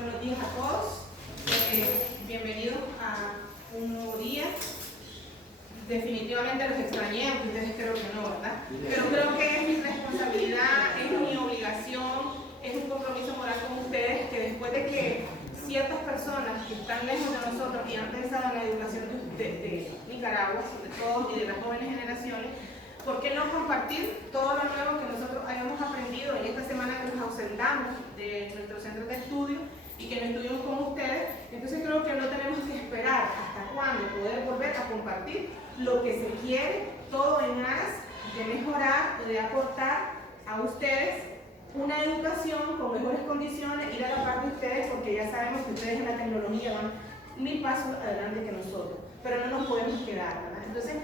Buenos días a todos. Bienvenidos a un nuevo día. Definitivamente los extrañé, aunque ustedes creo que no, ¿verdad? Pero creo que es mi responsabilidad, es mi obligación, es un compromiso moral con ustedes, que después de que ciertas personas que están lejos de nosotros y han pensado en la educación de Nicaragua, sobre todo, y de las jóvenes generaciones, ¿por qué no compartir todo lo nuevo que nosotros hayamos aprendido en esta semana que nos ausentamos de nuestros centros de estudio y que no estuvimos con ustedes? Entonces creo que no tenemos que esperar hasta cuándo poder volver a compartir lo que se quiere, todo en aras de mejorar o de aportar a ustedes una educación con mejores condiciones, ir a la par de ustedes, porque ya sabemos que ustedes en la tecnología van 1000 pasos adelante que nosotros, pero no nos podemos quedar, ¿verdad? Entonces,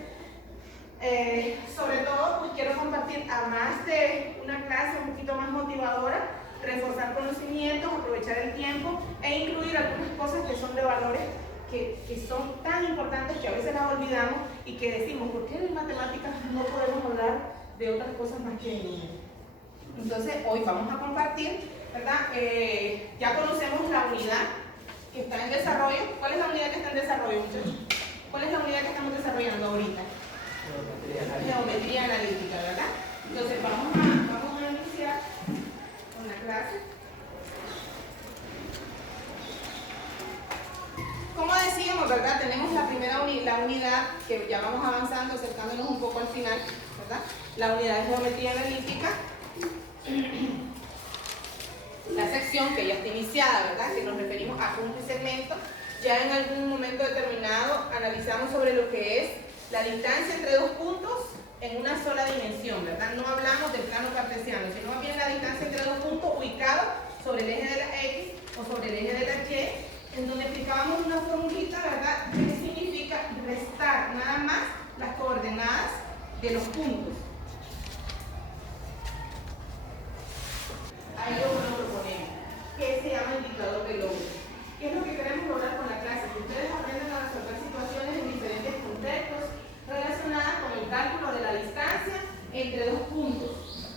sobre todo, pues quiero compartir, a más de una clase un poquito más motivadora, reforzar conocimientos, aprovechar el tiempo e incluir algunas cosas que son de valores que son tan importantes que a veces las olvidamos y que decimos, ¿por qué en matemáticas no podemos hablar de otras cosas más que en números? Entonces, hoy vamos a compartir, ¿verdad? Ya conocemos la unidad que está en desarrollo. ¿Cuál es la unidad que está en desarrollo, muchachos? ¿Cuál es la unidad que estamos desarrollando ahorita? Geometría analítica, ¿verdad? Entonces, vamos a iniciar con la clase. Como decíamos, ¿verdad? Tenemos la primera unidad que ya vamos avanzando, acercándonos un poco al final, ¿verdad? La unidad de geometría analítica. La sección que ya está iniciada, ¿verdad? Que nos referimos a punto y segmento. Ya en algún momento determinado analizamos sobre lo que es la distancia entre dos puntos en una sola dimensión, ¿verdad? No hablamos del plano cartesiano, sino más bien la distancia entre dos puntos ubicados sobre el eje de la X o sobre el eje de la Y, en donde aplicábamos una formulita, ¿verdad? Que significa restar nada más las coordenadas de los puntos. Ahí lo proponemos, que se llama indicador de logro. ¿Qué es lo que queremos lograr con la clase? Que ustedes aprendan a resolver situaciones en diferentes contextos relacionadas con el cálculo de la distancia entre dos puntos.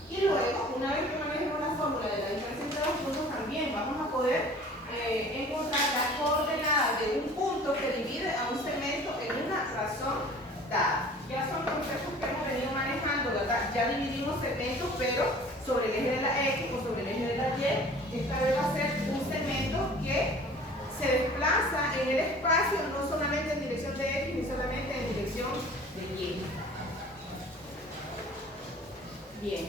Y luego, una vez que manejemos la fórmula de la distancia entre dos puntos, también vamos a poder encontrar las coordenadas de un punto que divide a un segmento en una razón dada. Ya son conceptos que hemos venido manejando, ¿verdad? Ya dividimos segmentos, pero sobre el eje de la X o sobre el eje de la Y. Esta vez va a ser un segmento que se desplaza en el espacio, no solamente en dirección de X, ni solamente en dirección de Y. Bien,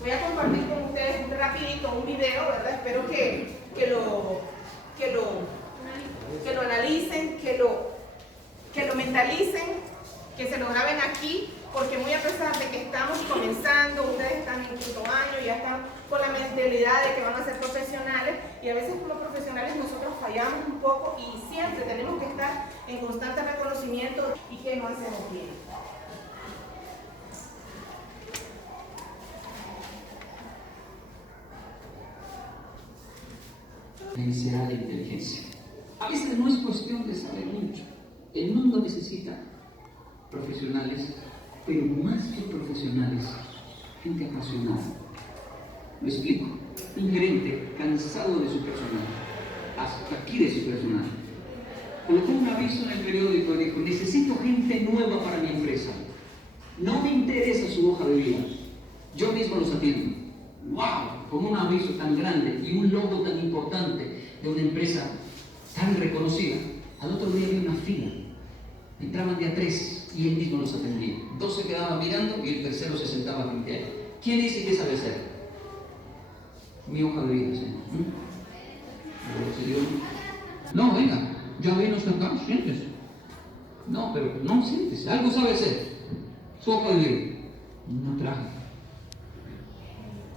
voy a compartir con ustedes rapidito un video, ¿verdad? Espero que lo analicen, que lo mentalicen, que se lo graben aquí, porque muy a pesar de que estamos comenzando, ustedes están en quinto año, ya están con la mentalidad de que van a ser profesionales, y a veces como profesionales nosotros fallamos un poco y siempre tenemos que estar en constante reconocimiento y que no hacemos bien. Necesidad de inteligencia. A veces no es cuestión de saber mucho. El mundo necesita profesionales, pero más que profesionales, gente apasionada. Me explico. Un gerente cansado de su personal, hasta aquí de su personal, colocó un aviso en el periódico y dijo: necesito gente nueva para mi empresa. No me interesa su hoja de vida. Yo mismo los atiendo. ¡Wow! Con un aviso tan grande y un logo tan importante de una empresa tan reconocida, al otro día había una fila. Entraban de a 3 y él mismo los atendía. 2 se quedaban mirando y el tercero se sentaba frente a él. ¿Quién dice que sabe hacer? Mi hoja de vida, señor. No, venga, ya vino acá, siéntese. No, pero no, siéntese. Algo sabe hacer. Su hoja de vida. No traje.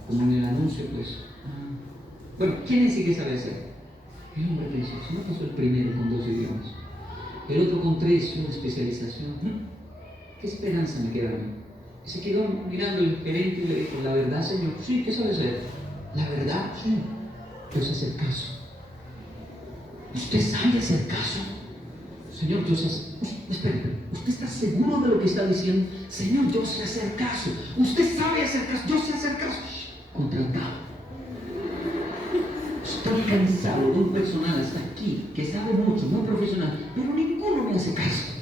Como en el anuncio, pues. Bueno, ¿quién dice que sabe hacer? El hombre pensó, si no pasó el primero con 2 idiomas, el otro con 3, una especialización. ¿Qué esperanza me queda a mí? Se quedó mirando el gerente y le dijo: la verdad, señor. Sí, ¿qué sabe hacer? La verdad, sí. Yo sé hacer caso. ¿Usted sabe hacer caso? Señor, yo sé. Espere, ¿usted está seguro de lo que está diciendo? Señor, yo sé hacer caso. ¿Usted sabe hacer caso? Yo sé hacer caso. Contratado. Estoy cansado de un personal hasta aquí que sabe mucho, muy profesional, pero ninguno me hace caso.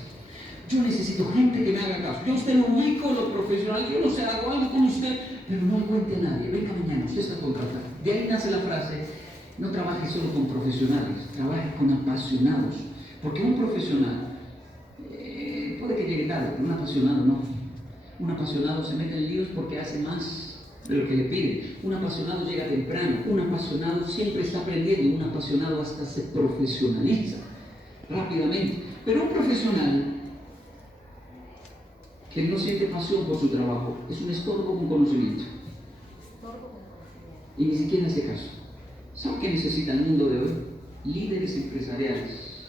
Yo necesito gente que me haga caso. Yo usted lo ubico en lo profesional, yo no sé, hago algo con usted, pero no le cuente a nadie. Venga mañana, usted está contratado. De ahí nace la frase: no trabaje solo con profesionales, trabaje con apasionados. Porque un profesional puede que llegue tarde, pero un apasionado no. Un apasionado se mete en líos porque hace más de lo que le piden. Un apasionado llega temprano, un apasionado siempre está aprendiendo, y un apasionado hasta se profesionaliza rápidamente. Pero un profesional que no siente pasión por su trabajo es un estorbo con conocimiento y ni siquiera hace caso. ¿Sabe qué necesita el mundo de hoy? Líderes empresariales,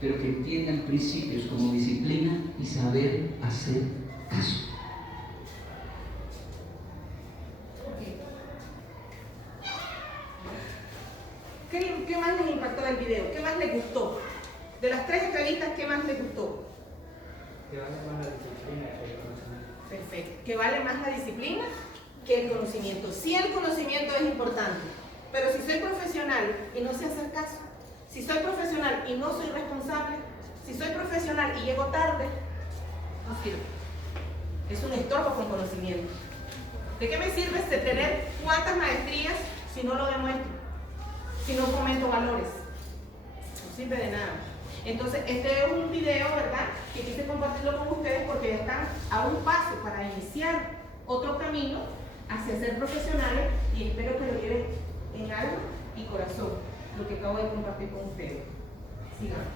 pero que entiendan principios como disciplina y saber hacer caso. ¿Qué más les impactó del video? ¿Qué más les gustó? De las 3 entrevistas, ¿qué más les gustó? Que vale más la disciplina que el conocimiento. Perfecto. Que vale más la disciplina que el conocimiento. Sí, el conocimiento es importante, pero si soy profesional y no sé hacer caso, si soy profesional y no soy responsable, si soy profesional y llego tarde, no sirve. Es un estorbo con conocimiento. ¿De qué me sirve tener cuántas maestrías si no lo demuestro? Si no fomento valores. No sirve de nada. Entonces, este es un video, ¿verdad?, que quise compartirlo con ustedes porque ya están a un paso para iniciar otro camino hacia ser profesionales, y espero que lo lleven en alma y corazón, lo que acabo de compartir con ustedes. Sigamos.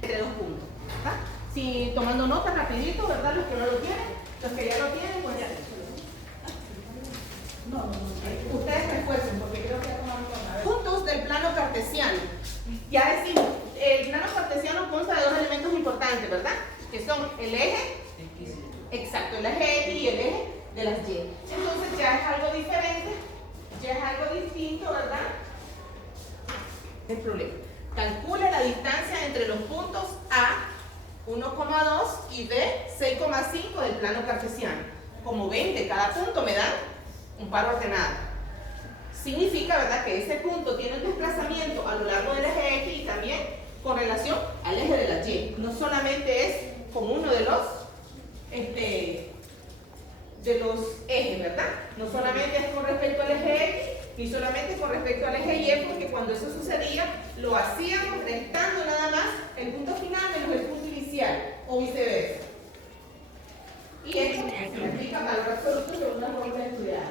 Entre 2 puntos, ¿verdad? Si tomando nota rapidito, ¿verdad? Los que no lo tienen, los que ya lo tienen, pues ya. Ustedes se esfuercen porque creo que ya tomaron nota. Puntos del plano cartesiano. Ya decimos, el plano cartesiano consta de 2 elementos importantes, ¿verdad? Que son el eje, exacto, el eje X y el eje de las Y. Entonces ya es algo diferente, ya es algo distinto, ¿verdad? El problema. Calcula la distancia entre los puntos A, 1,2 y B, 6,5 del plano cartesiano. Como ven, de cada punto me dan un par ordenado. Significa, ¿verdad?, que ese punto tiene un desplazamiento a lo largo del eje X y también con relación al eje de la Y. No solamente es con uno de los ejes, ¿verdad? No solamente es con respecto al eje X, ni solamente con respecto al eje Y, porque cuando eso sucedía, lo hacíamos restando nada más el punto final menos el punto inicial, o viceversa. Y esto se aplica a valor absoluto de una norma estudiada.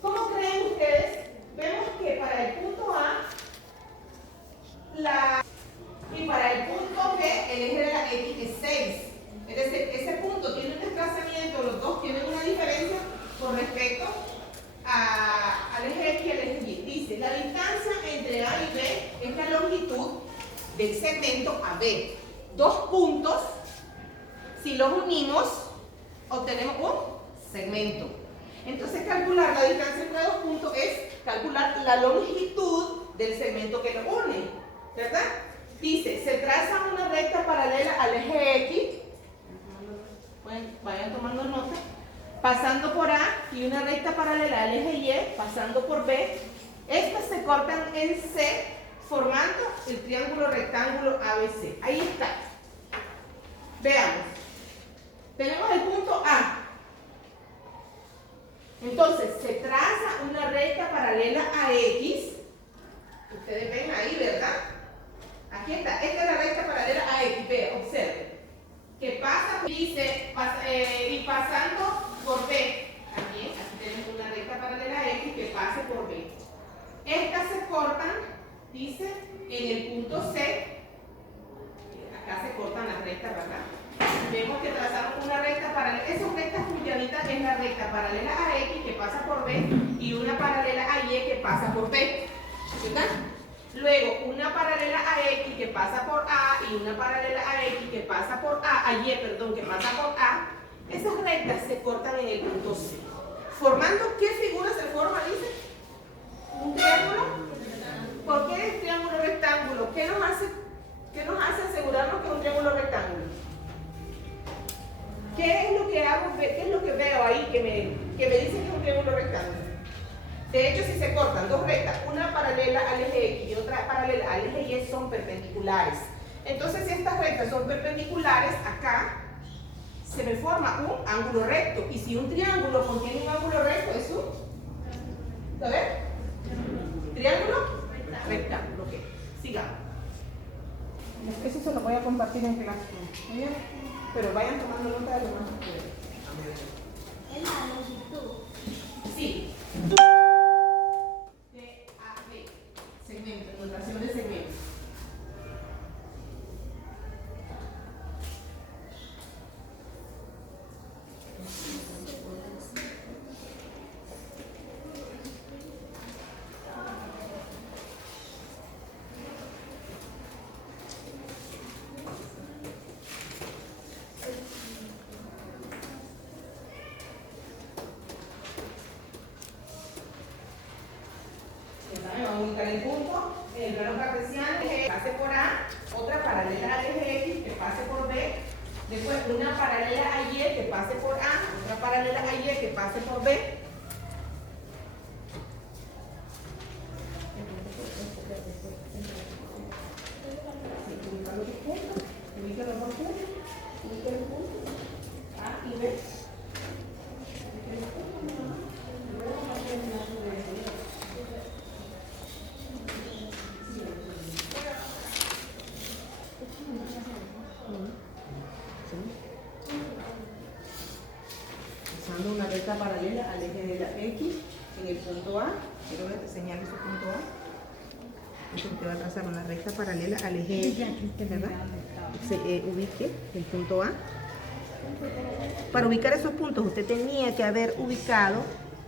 ¿Cómo creen ustedes? Vemos que para el punto A y para el punto B el eje de la X es 6. Es decir, ese punto tiene un desplazamiento, los dos tienen una diferencia con respecto al eje X y al eje Y. Dice, la distancia entre A y B es la longitud del segmento AB. 2 puntos, si los unimos, obtenemos un segmento. Entonces, calcular la distancia entre 2 puntos es calcular la longitud del segmento que los une, ¿verdad? Dice, se traza una recta paralela al eje X, vayan tomando nota, pasando por A, y una recta paralela al eje Y, pasando por B. Estas se cortan en C, formando el triángulo rectángulo ABC. Ahí está. Veamos. Tenemos el punto A. Entonces, se traza una recta paralela a X. Ustedes ven ahí, ¿verdad? Aquí está. Esta es la recta paralela a X. Vean, observen. Que pasa, dice, y pasando por B. También, aquí tenemos una recta paralela a X que pase por B. Estas se cortan, dice, en el punto C. Acá se cortan las rectas, ¿verdad? Vemos que trazamos una recta paralela. Esa recta fulladitas es la recta paralela a X que pasa por B y una paralela a Y que pasa por B, ¿verdad? Luego una paralela a X que pasa por A y una paralela a X que pasa por Y, perdón, que pasa por A. Esas rectas se cortan en el punto C. Formando, ¿qué figura se forma? Dice, un triángulo. ¿Por qué es triángulo rectángulo? ¿Qué nos hace asegurarnos que es un triángulo rectángulo? ¿Qué es lo que hago? ¿Qué es lo que veo ahí que me dice que es un triángulo rectángulo? De hecho, si se cortan dos rectas, una paralela al eje X y otra paralela al eje Y, son perpendiculares. Entonces, si estas rectas son perpendiculares, acá se me forma un ángulo recto. Y si un triángulo contiene un ángulo recto, es un... ¿A ver? ¿Triángulo? Rectángulo. Ok, sigamos. Eso se lo voy a compartir en clase. ¿Bien? Pero vayan tomando nota de lo más que puedan. Es la longitud. Sí. De A, B. Segmento, notación de segmento. Vamos a ubicar el punto en el plano cartesiano que pase por A, otra paralela al eje X que pase por B, después una paralela a Y que pase por A, otra paralela a Y que pase por B. Ubica los dos puntos, ubica el punto A y B. Usando una recta paralela al eje de la X en el punto A. Quiero que te señale su punto A. Entonces te va a trazar una recta paralela al eje X, ¿verdad? Se ubique el punto A. Para ubicar esos puntos usted tenía que haber ubicado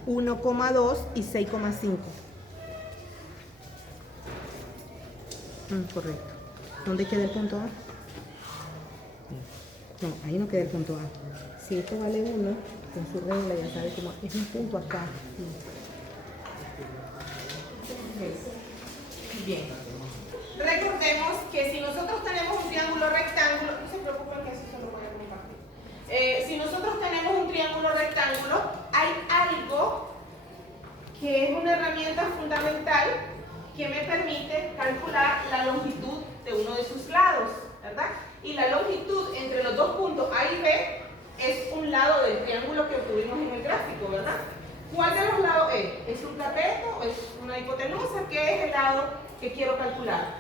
1,2 y 6,5. Correcto. ¿Dónde queda el punto A? No, ahí no queda el punto A. Si esto vale 1, con su regla ya sabe cómo es un punto acá. Bien. Recordemos que si nosotros tenemos un triángulo rectángulo, no se preocupen que eso se lo voy a compartir. Si nosotros tenemos un triángulo rectángulo, hay algo que es una herramienta fundamental que me permite calcular la longitud de uno de sus lados, ¿verdad? Y la longitud entre los dos puntos A y B es un lado del triángulo que obtuvimos en el gráfico, ¿verdad? ¿Cuál de los lados es? ¿Es un cateto o es una hipotenusa? ¿Qué es el lado que quiero calcular?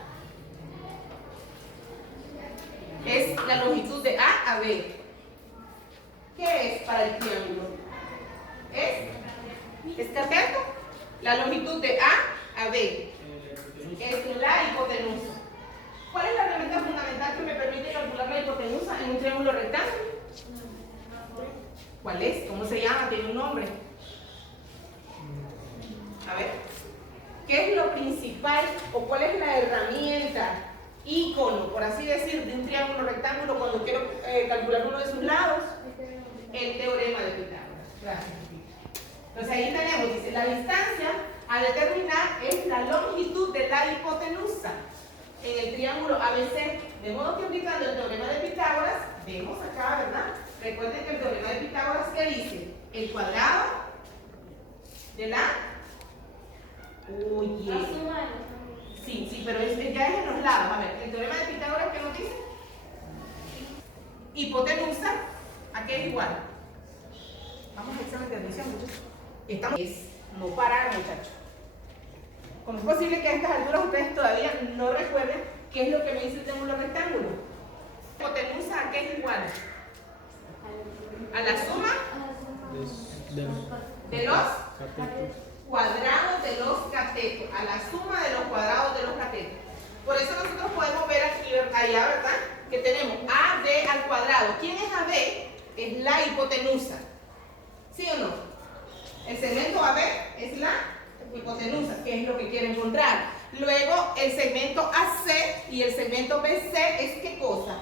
Es la longitud de A a B. ¿Qué es para el triángulo? ¿Es cateto? La longitud de A a B es la hipotenusa. ¿Cuál es la herramienta fundamental que me permite calcular la hipotenusa en un triángulo rectángulo? ¿Cuál es? ¿Cómo se llama? Tiene un nombre. A ver, ¿qué es lo principal o cuál es la herramienta, ícono, por así decir, de un triángulo rectángulo cuando quiero calcular uno de sus lados? El teorema de Pitágoras. Gracias. Entonces ahí tenemos, dice, la distancia a determinar es la longitud de la hipotenusa en el triángulo ABC. De modo que aplicando el teorema de Pitágoras, vemos acá, ¿verdad? Recuerden que el teorema de Pitágoras, ¿qué dice? El cuadrado de la... Oye. Sí, pero ya es en los lados. A ver, el teorema de Pitágoras, ¿qué nos dice? Hipotenusa, ¿a qué es igual? Vamos a examen de admisión, muchachos. Estamos... Es no parar, muchachos. ¿Cómo es posible que a estas alturas ustedes todavía no recuerden qué es lo que me dice el triángulo rectángulo? Hipotenusa, ¿a qué es igual? A la suma de los cuadrados de los catetos, a la suma de los cuadrados de los catetos. Por eso nosotros podemos ver aquí, allá, ¿verdad? Que tenemos AB al cuadrado. ¿Quién es AB? Es la hipotenusa. ¿Sí o no? El segmento AB es la hipotenusa, que es lo que quiero encontrar. Luego, el segmento AC y el segmento BC es ¿qué cosa?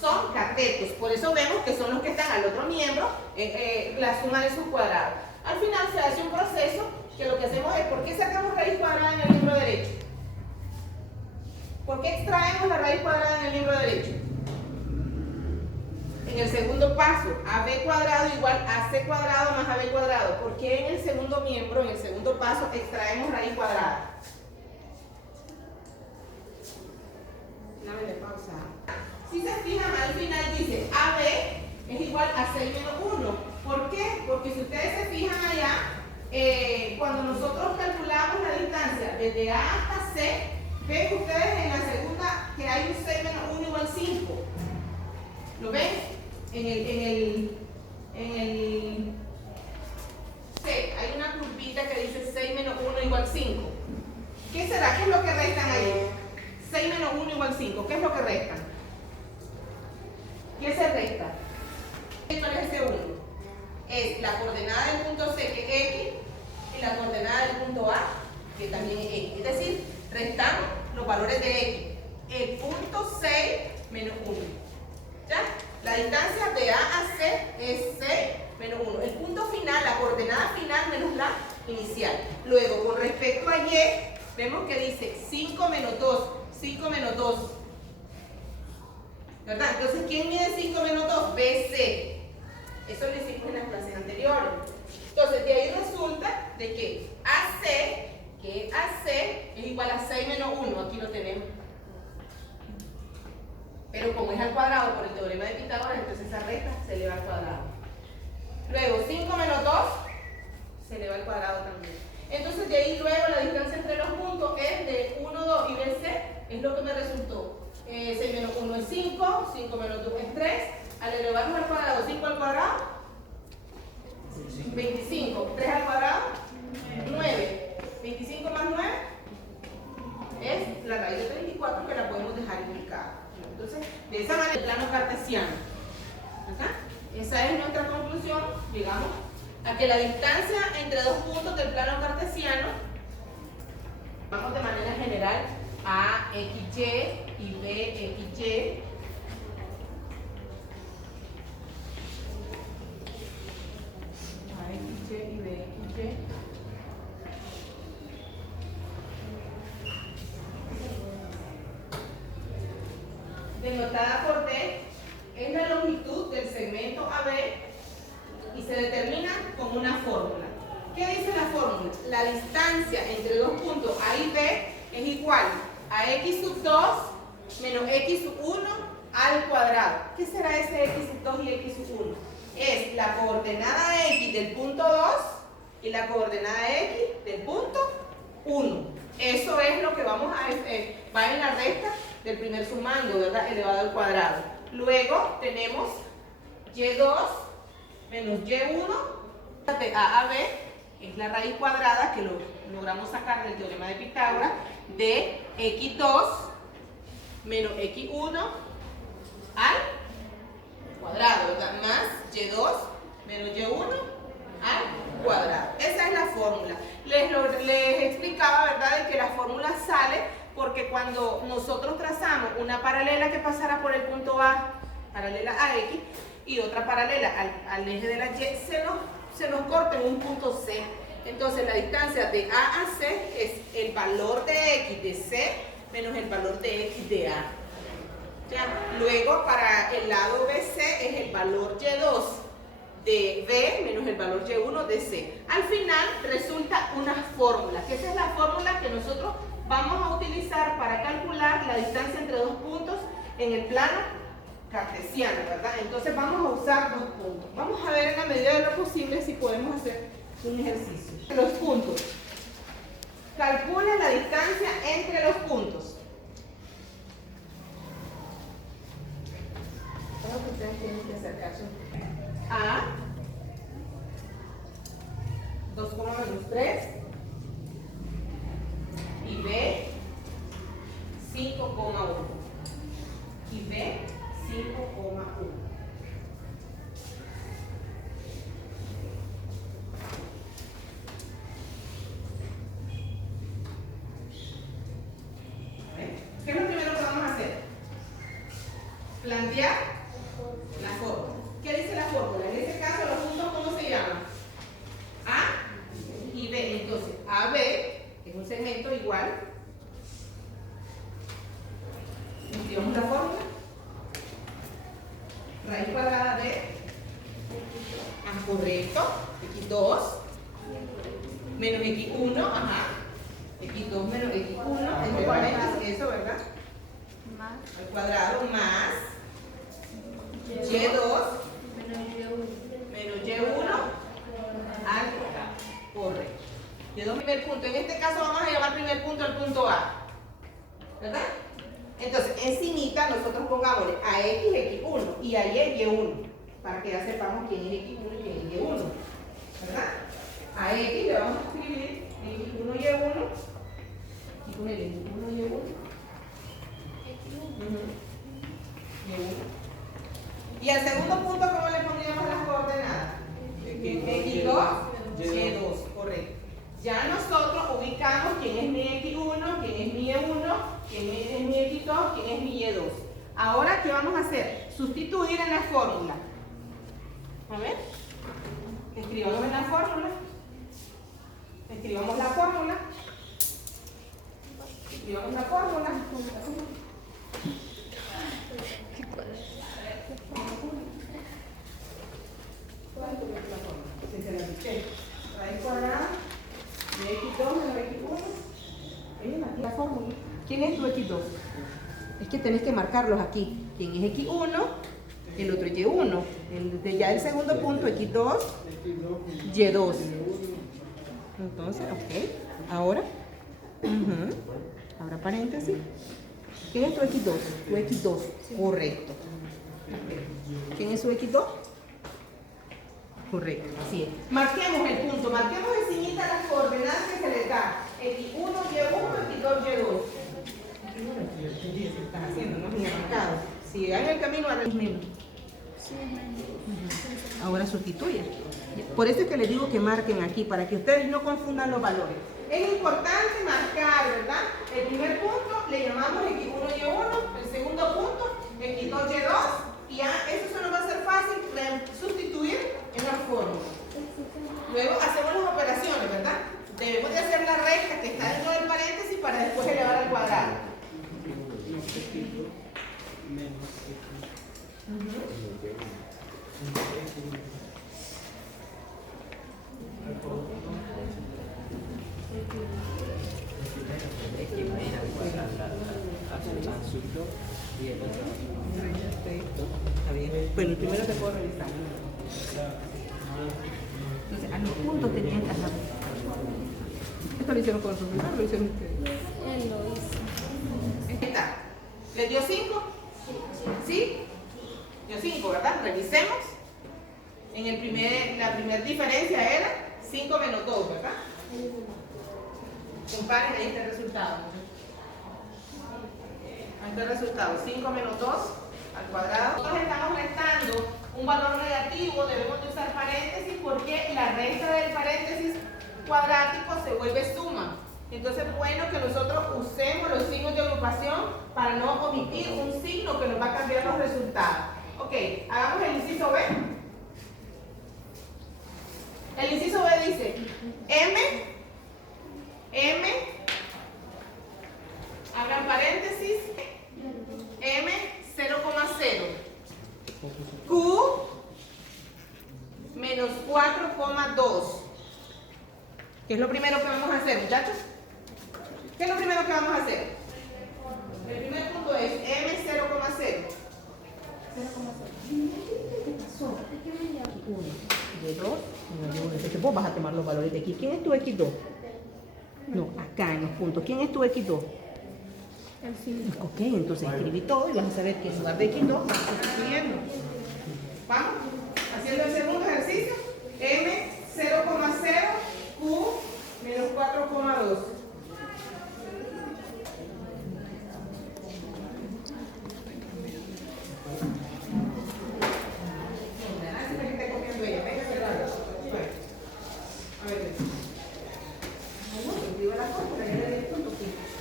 Son catetos. Por eso vemos que son los que están al otro miembro, la suma de sus cuadrados. Al final se hace un proceso que lo que hacemos es, ¿por qué sacamos raíz cuadrada en el miembro derecho? ¿Por qué extraemos la raíz cuadrada en el miembro derecho? En el segundo paso, AB cuadrado igual a C cuadrado más AB cuadrado. ¿Por qué en el segundo miembro, en el segundo paso, extraemos raíz cuadrada? Dame de pausa. Si se fijan, al final dice AB es igual a 6 menos 1. ¿Por qué? Porque si ustedes se fijan allá, cuando nosotros calculamos la distancia desde A hasta C, ven ustedes en la segunda que hay un 6 menos 1 igual 5. ¿Lo ven? En el C hay una curvita que dice 6 menos 1 igual 5. ¿Qué será? ¿Qué es lo que restan ahí? 6 menos 1 igual 5. ¿Qué es lo que restan? ¿Qué se resta? ¿Cuál es ese 1? Es la coordenada del punto C, que es X, y la coordenada del punto A, que también es X. Es decir, restamos los valores de X. El punto 6 menos 1. ¿Ya? La distancia de A a C es 6 menos 1. El punto final, la coordenada final menos la inicial. Luego, con respecto a Y, vemos que dice 5 menos 2. 5 menos 2. ¿Verdad? Entonces, ¿quién mide 5 menos 2? BC. Eso lo hicimos en las clases anteriores. Entonces, de ahí resulta de que AC es igual a 6 menos 1. Aquí lo tenemos. Pero como es al cuadrado por el teorema de Pitágoras, entonces esa recta se eleva al cuadrado. Luego, 5 menos 2 se eleva al cuadrado también. Entonces, de ahí luego la distancia entre los puntos es de 1, 2 y BC, es lo que me resultó. 6 menos 1 es 5, 5 menos 2 es 3. Al elevarnos al cuadrado, 5 al cuadrado, 25. 3 al cuadrado, 9. 25 más 9 es la raíz de 34, que la podemos dejar indicada. Entonces, de esa manera, el plano cartesiano. ¿Verdad? Esa es nuestra conclusión. Llegamos a que la distancia entre dos puntos del plano cartesiano, vamos de manera general a XY y BXY. A XY y BXY. Denotada por D, es la longitud del segmento AB y se determina con una fórmula. ¿Qué dice la fórmula? La distancia entre dos puntos A y B es igual a X sub 2 menos X sub 1 al cuadrado. ¿Qué será ese X sub 2 y X sub 1? Es la coordenada X del punto 2 y la coordenada X del punto 1. Eso es lo que vamos a va en la recta del primer sumando, ¿verdad? Elevado al cuadrado. Luego tenemos Y2 menos Y1 de A a B, es la raíz cuadrada que lo logramos sacar del teorema de Pitágoras, de X2 menos X1 al cuadrado, ¿verdad? Más Y2 menos Y1 al cuadrado. Esa es la fórmula. Les explicaba, ¿verdad?, de que la fórmula sale porque cuando nosotros trazamos una paralela que pasara por el punto A, paralela a X, y otra paralela al eje de la Y, se nos corta en un punto C. Entonces la distancia de A a C es el valor de X de C menos el valor de X de A. ¿Ya? Luego para el lado BC es el valor Y2 de B menos el valor Y1 de C. Al final resulta una fórmula, que esa es la fórmula que nosotros vamos a utilizar para calcular la distancia entre dos puntos en el plano cartesiano, ¿verdad? Entonces vamos a usar dos puntos. Vamos a ver en la medida de lo posible si podemos hacer un ejercicio. Los puntos. Calcula la distancia entre los puntos. Creo que ustedes tienen que acercarse un poco. A 2,-3 y B 5,1 y B 5,1. ¿Qué es lo primero que vamos a hacer? Plantear la fórmula. ¿Qué dice la fórmula? En este caso, los puntos, ¿cómo se llaman? A y B. Entonces, AB es un segmento igual. Escribamos la fórmula. Raíz cuadrada al cuadrado más y2 menos y1 al cuadrado. Correcto. Y2 primer punto. En este caso vamos a llevar primer punto al punto A. ¿Verdad? Entonces, encimita nosotros pongámosle a X, X1 y a Y, Y1. Para que ya sepamos quién es X1 y quién es Y1. ¿Verdad? A X le vamos a escribir X1, Y1. Y con el X1, Y1. Y al segundo punto, ¿cómo le pondríamos las coordenadas? X2, Y2, correcto. Ya nosotros ubicamos quién es mi X1, quién es mi Y1, quién es mi X2, quién es mi Y2. Ahora, ¿qué vamos a hacer? Sustituir en la fórmula. A ver, escribamos en la fórmula. Escribamos la fórmula. Escribamos la fórmula. Raíz cuadrada de X2 menos X1. La fórmula. ¿Quién es tu X2? Es que tenés que marcarlos aquí. ¿Quién es X1? El otro Y1. Ya el segundo punto, X2, Y2. Entonces, ok. Ahora, abra paréntesis. ¿Quién es tu X2? Tu X2. Correcto. ¿Quién es su X2? Correcto, así es. Marquemos el punto, marquemos encimita las coordenadas que se les da. X1, Y1, X2, Y2. Estás haciendo, no es ni marcado. Si van en el camino, ahora es menos. Ahora sustituye. Por eso es que les digo que marquen aquí, para que ustedes no confundan los valores. Es importante marcar, ¿verdad? El primer punto le llamamos X1, Y1, el segundo punto, X2, Y2. Y ya eso solo va a ser fácil sustituir en la fórmula. Luego hacemos las operaciones, ¿verdad? Debemos de hacer la recta que está dentro del paréntesis para después elevar al cuadrado. Está bien. Bueno, el primero te puedo revisar. Entonces, a los puntos tenían que hacer. Esto lo hicieron con el profesor, lo hicieron ustedes. Él lo hizo. Aquí está. ¿Les dio 5? ¿Sí? Dio 5, ¿verdad? Revisemos. La primera diferencia era 5 menos 2, ¿verdad? Comparen, ahí está el resultado. Ahí está el resultado. 5 menos 2 al cuadrado. Nosotros estamos restando un valor negativo, debemos de usar paréntesis porque la resta del paréntesis cuadrático se vuelve suma. Entonces es bueno que nosotros usemos los signos de agrupación para no omitir un signo que nos va a cambiar los resultados. Ok, hagamos el inciso B. El inciso B dice M, abran paréntesis, M 0,0, Q menos 4,2. ¿Qué es lo primero que vamos a hacer, muchachos? ¿Qué es lo primero que vamos a hacer? El primer punto es M 0,0. ¿Qué pasó? Y2, entonces vos vas a tomar los valores de aquí. ¿Quién es tu X2? No, acá en los puntos. ¿Quién es tu X2? El 5. Ok, entonces escribí todo y vas a saber que en lugar de X2 vas sustituyendo. Vamos, haciendo el segundo ejercicio. M 0,0, Q menos 4,2.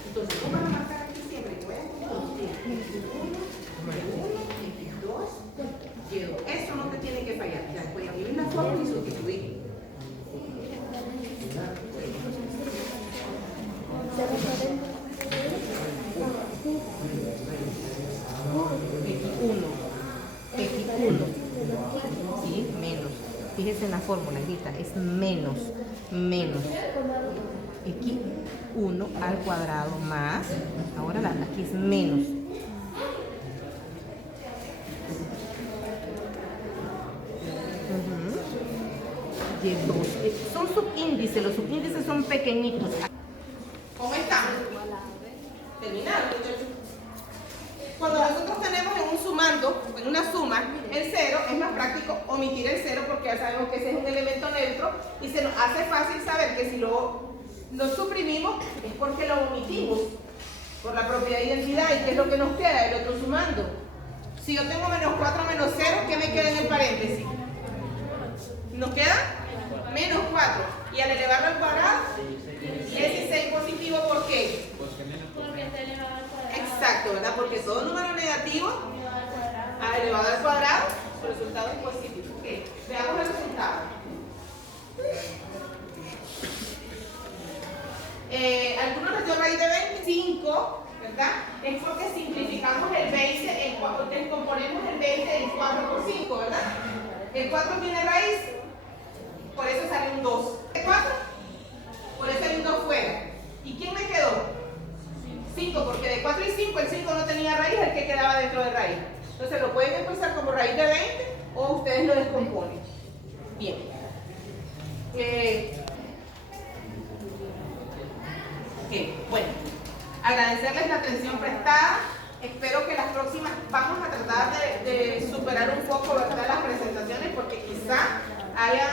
Entonces, ¿cómo van a marcar aquí siempre? Que vayan con Y2, eso no te tiene que fallar. Ya después escribir la fórmula y sustituir. X1, sí, menos. Fíjese en la fórmula, ahorita es menos, X1 al cuadrado más, ahora aquí es menos, Y2. Son subíndices, los subíndices son pequeñitos. ¿Cómo están? Terminaron, muchachos. Cuando nosotros tenemos en un sumando, en una suma, el 0, es más práctico omitir el 0 porque ya sabemos que ese es un elemento neutro y se nos hace fácil saber que si lo suprimimos es porque lo omitimos por la propia identidad. ¿Y qué es lo que nos queda? El otro sumando. Si yo tengo menos 4 menos 0, ¿qué me queda en el paréntesis? ¿Nos queda? Menos 4. Y al elevarlo al cuadrado, 16 positivo, ¿por qué? Porque está elevado al cuadrado. Exacto, ¿verdad? Porque todo número negativo elevado al cuadrado, su resultado es positivo. Ok, veamos el resultado. Algunos les dio raíz de 25, ¿verdad? Es porque simplificamos el 20, componemos el 20 en 4 por 5, ¿verdad? El 4 tiene raíz, por eso sale un 2. ¿El 4? Por eso hay un 2 fuera. ¿Y quién me quedó? 5, porque de 4 y 5, el 5 no tenía raíz, el que quedaba dentro de raíz. Entonces lo pueden expresar como raíz de 20 o ustedes lo descomponen. Bien. Bueno, agradecerles la atención prestada. Espero que las próximas vamos a tratar de superar un poco, ¿verdad?, las presentaciones, porque quizá haya